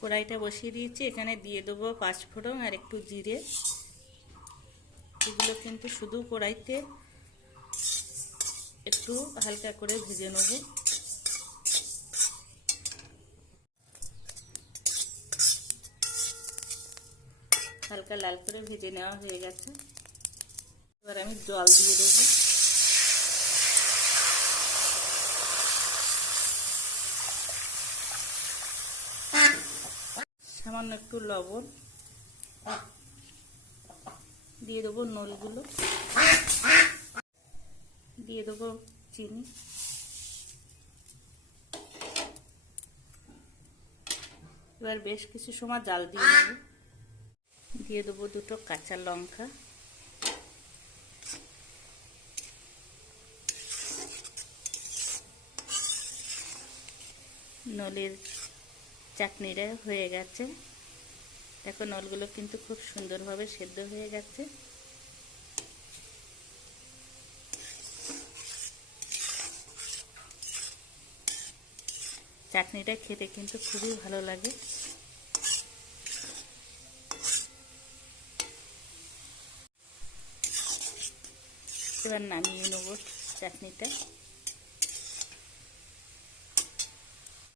কড়াইটা বসিয়ে দিয়েছি, এখানে দিয়ে দেবো পাঁচফোড়ন আর একটু জিরে। এগুলো কিন্তু শুধু কড়াইতে একটু হালকা করে ভেজে নেব। হালকা লাল করে ভেজে নেওয়া হয়ে গেছে। এবার আমি জল দিয়ে দেবো। সামান্য একটু লবণ। দিয়ে দেবো নলগুলো। দিয়ে দেবো চিনি। এবার বেশ কিছু সময় জাল দিয়ে নেব। দিয়ে দেবো দুটো কাঁচা লঙ্কা। নলের চাটনিটা হয়ে গেছে। দেখো নলগুলো কিন্তু খুব সুন্দরভাবে সেদ্ধ হয়ে গেছে। চাটনিটা খেতে কিন্তু খুবই ভালো লাগে। এবার নামিয়ে নেব চাটনিটা।